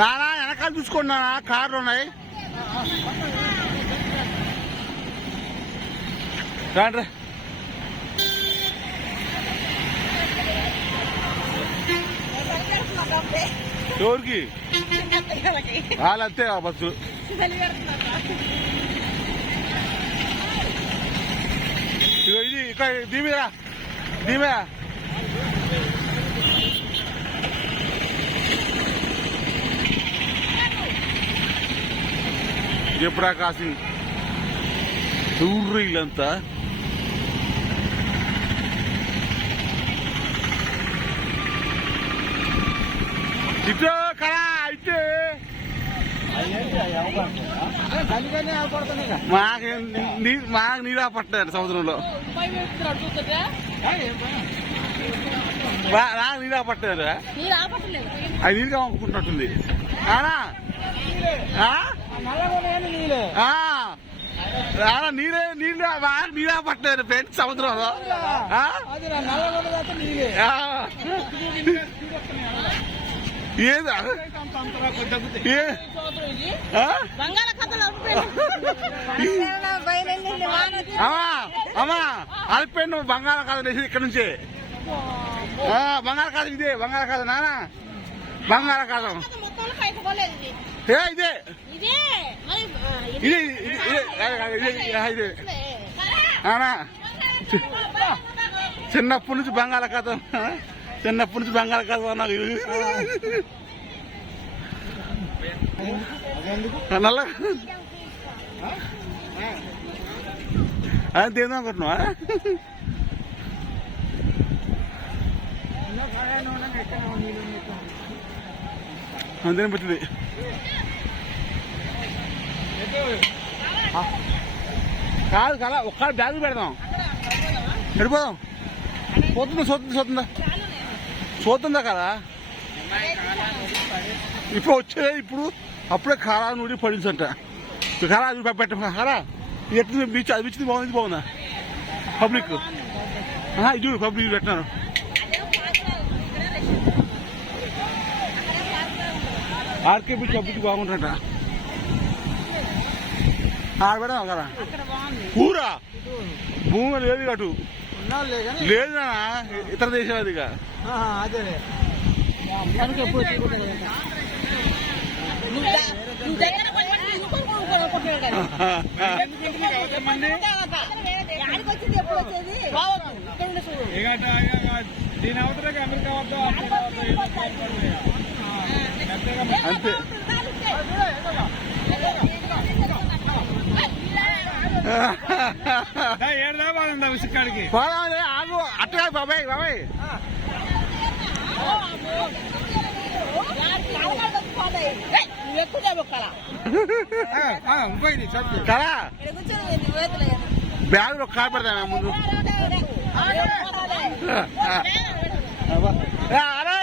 నానా వెనకాల చూసుకోండి నానా కార్లు ఉన్నాయి. రాండ్రా. ఎవరికి? వాళ్ళు అంతే ఆ బస్సు. ఇది ఇక్కడ దీమిరా దీమిరా ఎప్పుడా కాసి దూర్రు ఇల్లంతా ఇటు కళ అయితే మాకు నీ- మాకు నీరా పట్టారు సముద్రంలో. నాకు నీరా పట్టారు అది నీరుగా అమ్ముకుంటున్నట్టుంది. ఆనా నీరే నీళ్ళు నీరా పట్టారు ఫ్రెండ్స్ సముద్రంలో. ఆ? ఆ. ఏది? అమ్మా అల్పెన్ బంగాళాఖాతం ఇక్కడ నుంచి. ఆ, బంగాళాఖాతం ఇదే బంగాళాఖాతం నానా. బంగాళాఖాతం ఏ ఇదే. ఇదే? ఇది ఇదే ఇదే ఇదే ఇదే ఇదే నానా చిన్నప్పటి నుంచి బంగాళాఖాతం చిన్నప్పటి నుంచి బంగాళాఖాతం నాకు నల్ల. అది తిందాం అనుకుంటున్నావా? అంతేనే పెట్టింది. కాదు కదా ఒక్క బ్యాగ్ పెడదాం. వెళ్ళిపోదాం పోతుందా చూస్తుందా చూస్తుందా చూస్తుందా కదా? ఇప్పుడు వచ్చేదే ఇప్పుడు. అప్పుడే కారా నూడి పడించంట కారా? పెట్ట కారా ఎట్లా బీచ్ అది బీచ్ బాగుంది? బాగుందా? పబ్లిక్. ఇది పబ్లిక్ ఇది ఆర్కే బీచ్ పబ్లిక్ బాగుంటుంట ఆడ పెడదాం కదా? అక్కడ బాగుంది. ఊరా? భూమి లేదు అటు లేదు ఇతర దేశం అది దీని అవతలకి అమెరికా వద్ద అంతే. పోదాంలే, ఆగు. అట్టుగా బాబాయ్ బాబాయ్. కదా ఇక్కడ కూర్చొని నువ్వు వేతలేదు బ్యాగ్లో కాలు పెడతాను ముందు. ఆ, అరే